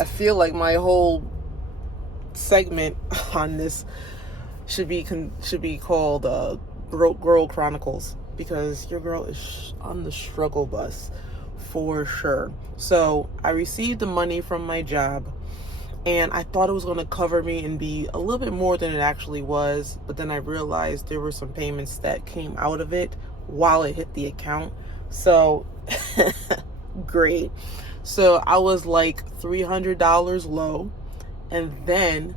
I feel like my whole segment on this should be called Broke Girl Chronicles, because your girl is on the struggle bus for sure. So I received the money from my job, and I thought it was going to cover me and be a little bit more than it actually was. But then I realized there were some payments that came out of it while it hit the account. So great. So I was like $300 low. And then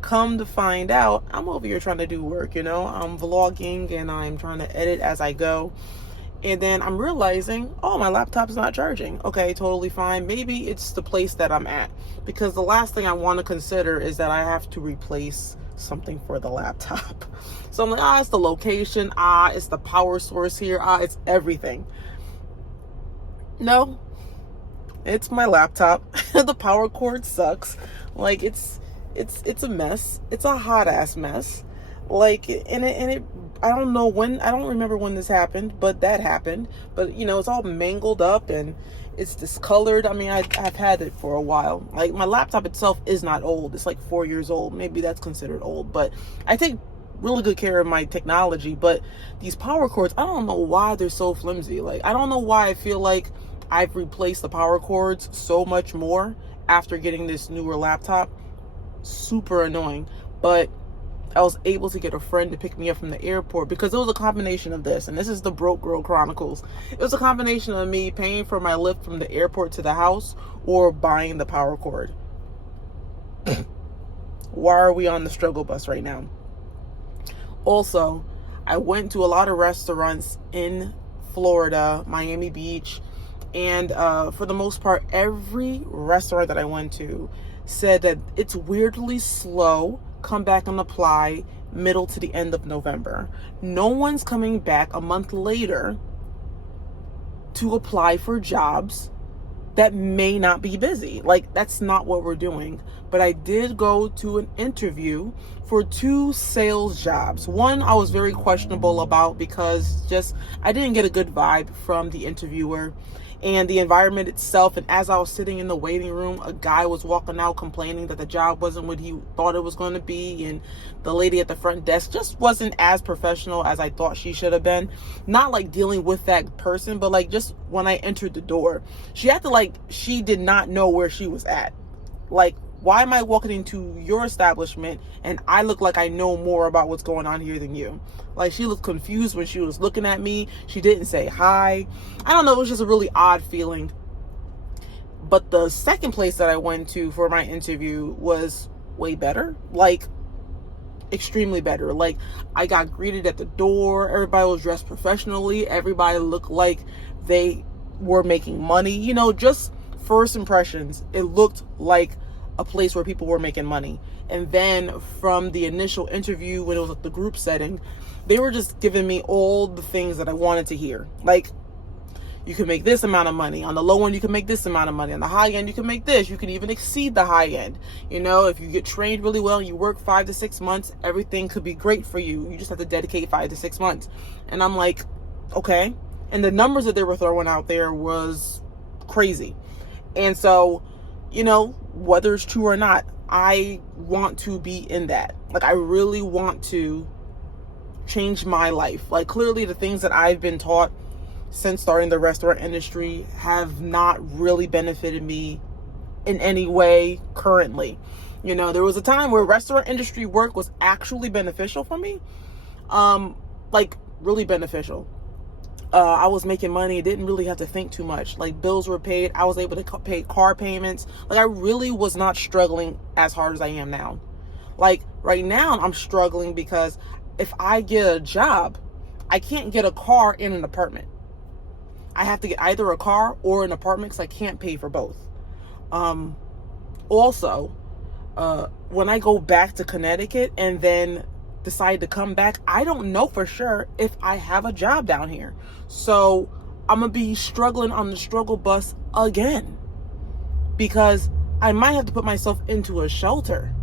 come to find out, I'm over here trying to do work, I'm vlogging and I'm trying to edit as I go. And then I'm realizing, oh, my laptop's not charging. Okay, totally fine. Maybe it's the place that I'm at, because the last thing I want to consider is that I have to replace something for the laptop. So I'm like, it's the location. It's the power source here. It's everything. No, it's my laptop. The power cord sucks. Like it's a mess. It's a hot ass mess. Like, and it I don't remember when this happened, but that happened. But it's all mangled up and it's discolored. I mean, I've had it for a while. Like, my laptop itself is not old. It's like 4 years old. Maybe that's considered old, but I take really good care of my technology. But these power cords, I don't know why they're so flimsy. Like, I don't know why I feel like I've replaced the power cords so much more after getting this newer laptop. Super annoying. But I was able to get a friend to pick me up from the airport, because it was a combination of this, and this is the Broke Girl Chronicles. It was a combination of me paying for my lift from the airport to the house or buying the power cord. Why are we on the struggle bus right now? Also, I went to a lot of restaurants in Florida, Miami Beach, and for the most part, every restaurant that I went to said that it's weirdly slow. Come back and apply middle to the end of November. No one's coming back a month later to apply for jobs that may not be busy. Like, that's not what we're doing. But I did go to an interview for 2 sales jobs. One I was very questionable about, because I didn't get a good vibe from the interviewer and the environment itself. And as I was sitting in the waiting room, a guy was walking out complaining that the job wasn't what he thought it was going to be, and the lady at the front desk just wasn't as professional as I thought she should have been. Not like dealing with that person, but like just when I entered the door, she acted like she did not know where she was at. Like, why am I walking into your establishment and I look like I know more about what's going on here than you? Like, she looked confused when she was looking at me. She didn't say hi. I don't know. It was just a really odd feeling. But the second place that I went to for my interview was way better. Like, extremely better. Like, I got greeted at the door. Everybody was dressed professionally. Everybody looked like they were making money. Just first impressions, it looked like a place where people were making money. And then from the initial interview, when it was like the group setting, they were just giving me all the things that I wanted to hear. Like, you can make this amount of money. On the low end, you can make this amount of money. On the high end, you can make this. You can even exceed the high end. If you get trained really well and you work 5 to 6 months, everything could be great for you. You just have to dedicate 5 to 6 months. And I'm like, okay. And the numbers that they were throwing out there was crazy. And so, whether it's true or not, I want to be in that. Like, I really want to change my life. Like, clearly the things that I've been taught since starting the restaurant industry have not really benefited me in any way currently. There was a time where restaurant industry work was actually beneficial for me. Like, really beneficial. I was making money, didn't really have to think too much. Like, bills were paid. I was able to pay car payments. Like, I really was not struggling as hard as I am now. Like, right now I'm struggling because if I get a job, I can't get a car in an apartment. I have to get either a car or an apartment because I can't pay for both. Also, when I go back to Connecticut and then decide to come back, I don't know for sure if I have a job down here. So I'm gonna be struggling on the struggle bus again, because I might have to put myself into a shelter,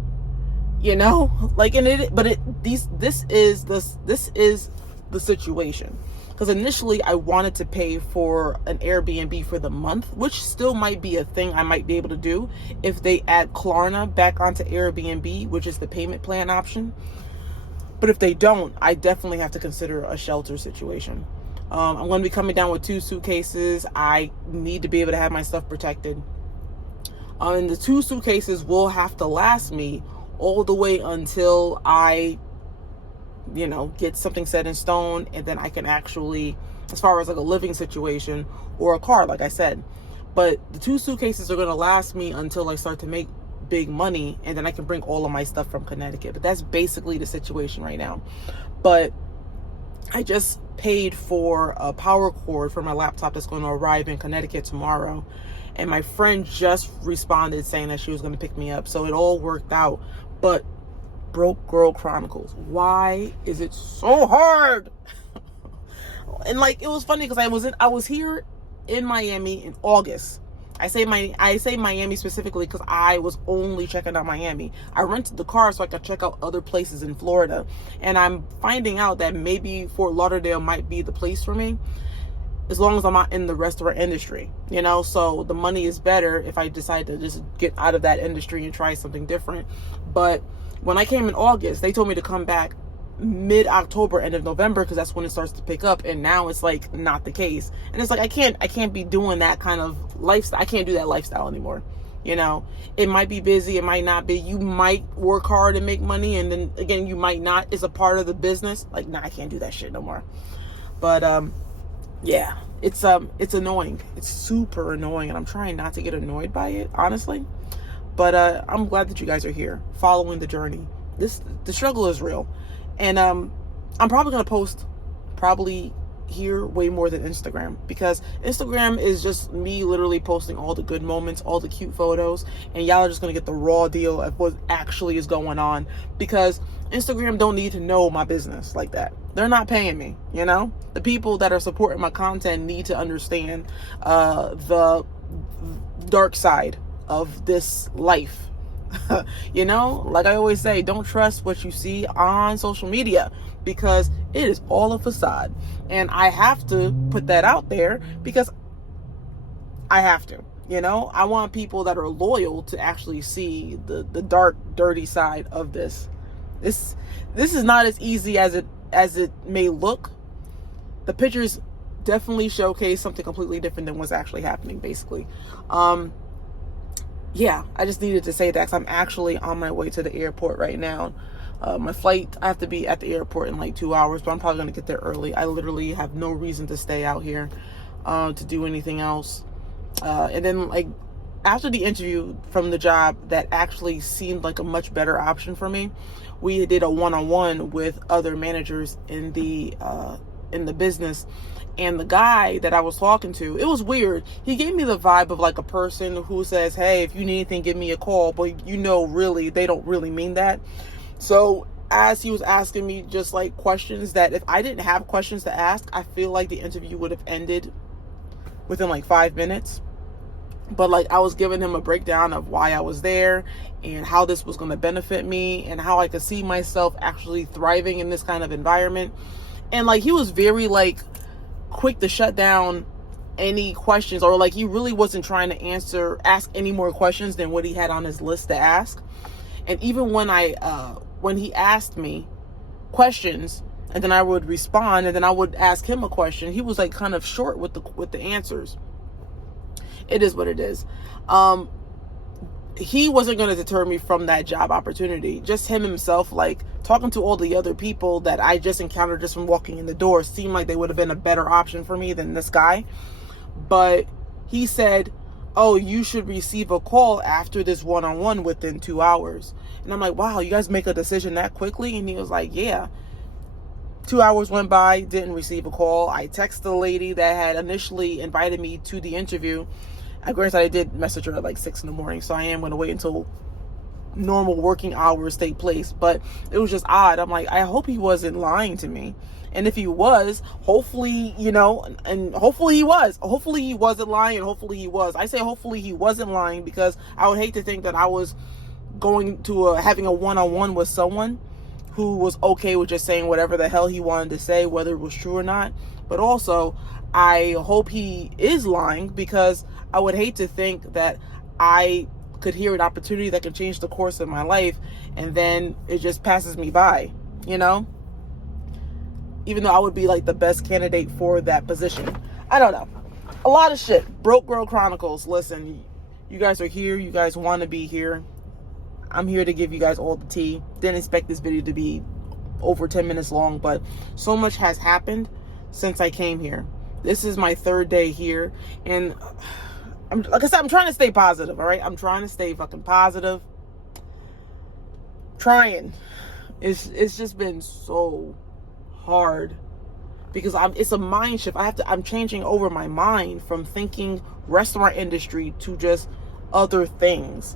Like, this is the the situation. Because initially I wanted to pay for an Airbnb for the month, which still might be a thing I might be able to do if they add Klarna back onto Airbnb, which is the payment plan option. But if they don't, I definitely have to consider a shelter situation. I'm going to be coming down with 2 suitcases. I need to be able to have my stuff protected. And the 2 suitcases will have to last me all the way until I, get something set in stone, and then I can actually, as far as like a living situation or a car, like I said. But the 2 suitcases are going to last me until I start to make big money, and then I can bring all of my stuff from Connecticut. But that's basically the situation right now. But I just paid for a power cord for my laptop that's going to arrive in Connecticut tomorrow. And my friend just responded saying that she was going to pick me up. So it all worked out. But Broke Girl Chronicles, why is it so hard? And like, it was funny because I was here in Miami in August. I say Miami specifically because I was only checking out Miami. I rented the car so I could check out other places in Florida. And I'm finding out that maybe Fort Lauderdale might be the place for me, as long as I'm not in the restaurant industry, so the money is better if I decide to just get out of that industry and try something different. But when I came in August, they told me to come back mid-October, end of November, because that's when it starts to pick up. And now it's like not the case. And it's like, I can't be doing that kind of lifestyle. I can't do that lifestyle anymore. It might be busy. It might not be. You might work hard and make money. And then again, you might not. It's a part of the business. Like, nah, I can't do that shit no more. But, yeah, it's annoying. It's super annoying. And I'm trying not to get annoyed by it, honestly. But I'm glad that you guys are here following the journey. The struggle is real. And I'm probably going to post here way more than Instagram, because Instagram is just me literally posting all the good moments, all the cute photos, and y'all are just going to get the raw deal of what actually is going on, because Instagram don't need to know my business like that. They're not paying me, The people that are supporting my content need to understand the dark side of this life. Like I always say, don't trust what you see on social media, because it is all a facade. And I have to put that out there because I have to. I want people that are loyal to actually see the dark, dirty side of this. This is not as easy as it may look. The pictures definitely showcase something completely different than what's actually happening, basically. Yeah, I just needed to say that because I'm actually on my way to the airport right now. My flight, I have to be at the airport in like 2 hours, but I'm probably going to get there early. I literally have no reason to stay out here to do anything else. And then, like, after the interview from the job that actually seemed like a much better option for me, we did a one-on-one with other managers in the business. And the guy that I was talking to, it was weird. He gave me the vibe of like a person who says, hey, if you need anything, give me a call. But really, they don't really mean that. So as he was asking me just like questions that if I didn't have questions to ask, I feel like the interview would have ended within like 5 minutes. But like, I was giving him a breakdown of why I was there and how this was going to benefit me and how I could see myself actually thriving in this kind of environment. And like, he was very like quick to shut down any questions, or like he really wasn't trying to ask any more questions than what he had on his list to ask. And even when he asked me questions and then I would respond and then I would ask him a question, he was like kind of short with the answers. It is what it is. He wasn't going to deter me from that job opportunity. Just him himself, like talking to all the other people that I just encountered just from walking in the door, seemed like they would have been a better option for me than this guy. But he said, oh, you should receive a call after this one-on-one within 2 hours. And I'm like, wow, you guys make a decision that quickly? And he was like, yeah. 2 hours went by, didn't receive a call. I texted the lady that had initially invited me to the interview. Granted, I did message her at like 6 a.m, so I am going to wait until normal working hours take place. But it was just odd. I'm like, I hope he wasn't lying to me. And if he was, hopefully, and hopefully he was. Hopefully he wasn't lying, and hopefully he was. I say hopefully he wasn't lying because I would hate to think that I was going to having a one-on-one with someone who was okay with just saying whatever the hell he wanted to say, whether it was true or not. But also, I hope he is lying, because I would hate to think that I could hear an opportunity that could change the course of my life and then it just passes me by, you know? Even though I would be like the best candidate for that position. I don't know. A lot of shit. Broke Girl Chronicles. Listen, you guys are here. You guys want to be here. I'm here to give you guys all the tea. Didn't expect this video to be over 10 minutes long, but so much has happened since I came here. This is my 3rd day here, and like I said, I'm trying to stay positive, all right? I'm trying to stay fucking positive. Trying. It's just been so hard, because it's a mind shift. I'm changing over my mind from thinking restaurant industry to just other things.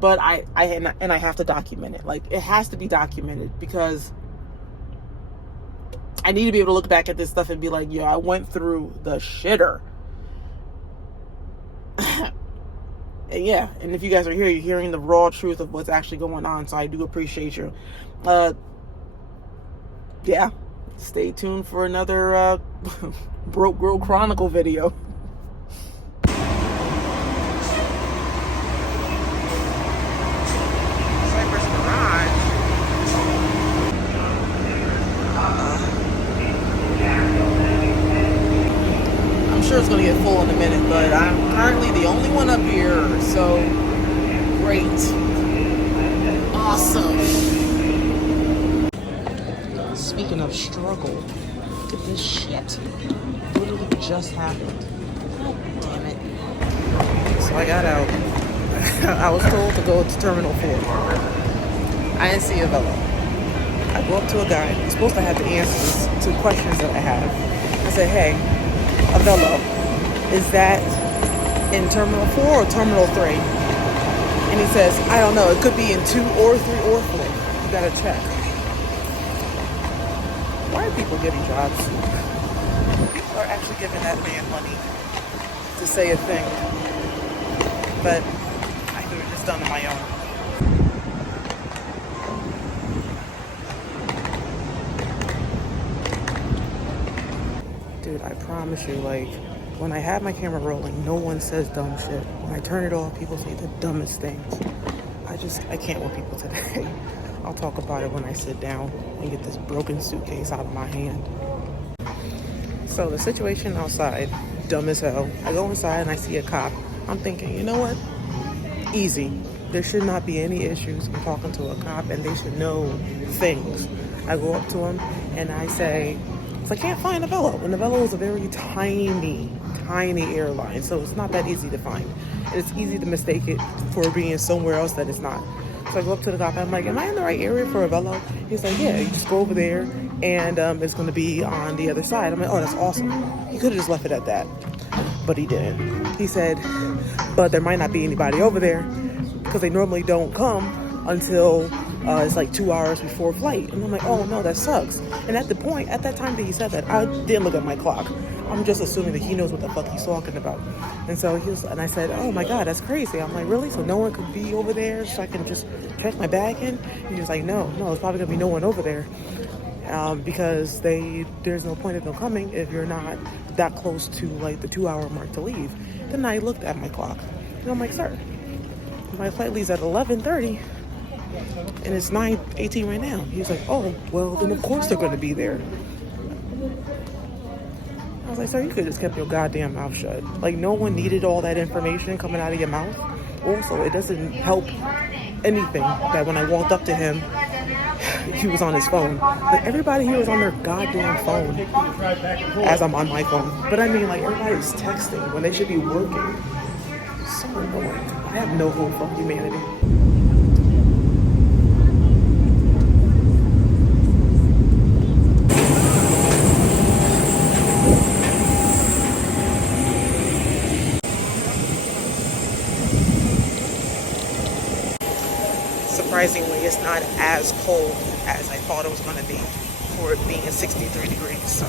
But I have to document it. Like, it has to be documented, because I need to be able to look back at this stuff and be like, yo, I went through the shitter. And yeah, and if you guys are here, you're hearing the raw truth of what's actually going on. So I do appreciate you. Yeah, stay tuned for another Broke Girl Chronicle video. I'm sure it's going to get full in a minute, but I'm currently the only one up here, so great. Awesome. Speaking of struggle, look at this shit. Literally just happened. God damn it. So I got out. I was told to go to Terminal 4. I didn't see a Velo. I go up to a guy. He's supposed to have the answers to questions that I have. I said, hey, a Velo, is that in Terminal 4 or Terminal 3? And he says, I don't know. It could be in 2 or 3 or 4. You gotta check. Why are people getting jobs? People are actually giving that man money to say a thing. But I could have just done it on my own. Dude, I promise you, like, when I have my camera rolling, no one says dumb shit. When I turn it off, people say the dumbest things. I can't with people today. I'll talk about it when I sit down and get this broken suitcase out of my hand. So the situation outside, dumb as hell. I go inside and I see a cop. I'm thinking, you know what? Easy. There should not be any issues. I'm talking to a cop and they should know things. I go up to him and I say, I can't find a Velo. And the Velo is a very tiny airline, so it's not that easy to find. And it's easy to mistake it for being somewhere else that it's not. So I go up to the cop and I'm like, am I in the right area for a Velo? He's like, yeah, you just go over there and it's going to be on the other side. I'm like, oh, that's awesome. He could have just left it at that, but he didn't. He said, but there might not be anybody over there because they normally don't come until it's like 2 hours before flight. And I'm like, oh no, that sucks. And at that time that he said that, I didn't look at my clock. I'm just assuming that he knows what the fuck he's talking about. And so and I said, oh my God, that's crazy. I'm like, really? So no one could be over there so I can just check my bag in? And he was like, no, it's probably gonna be no one over there. Because there's no point of them coming if you're not that close to like the 2 hour mark to leave. Then I looked at my clock and I'm like, sir, my flight leaves at 11:30 and it's 9:18 right now. He's like, oh, well, then of course they're going to be there. I was like, sir, you could have just kept your goddamn mouth shut. Like, no one needed all that information coming out of your mouth. Also, it doesn't help anything that when I walked up to him, he was on his phone. Like, everybody here was on their goddamn phone as I'm on my phone. But I mean, like, everybody's texting when they should be working. So annoying. I have no hope for humanity. Surprisingly, it's not as cold as I thought it was going to be for it being 63 degrees. So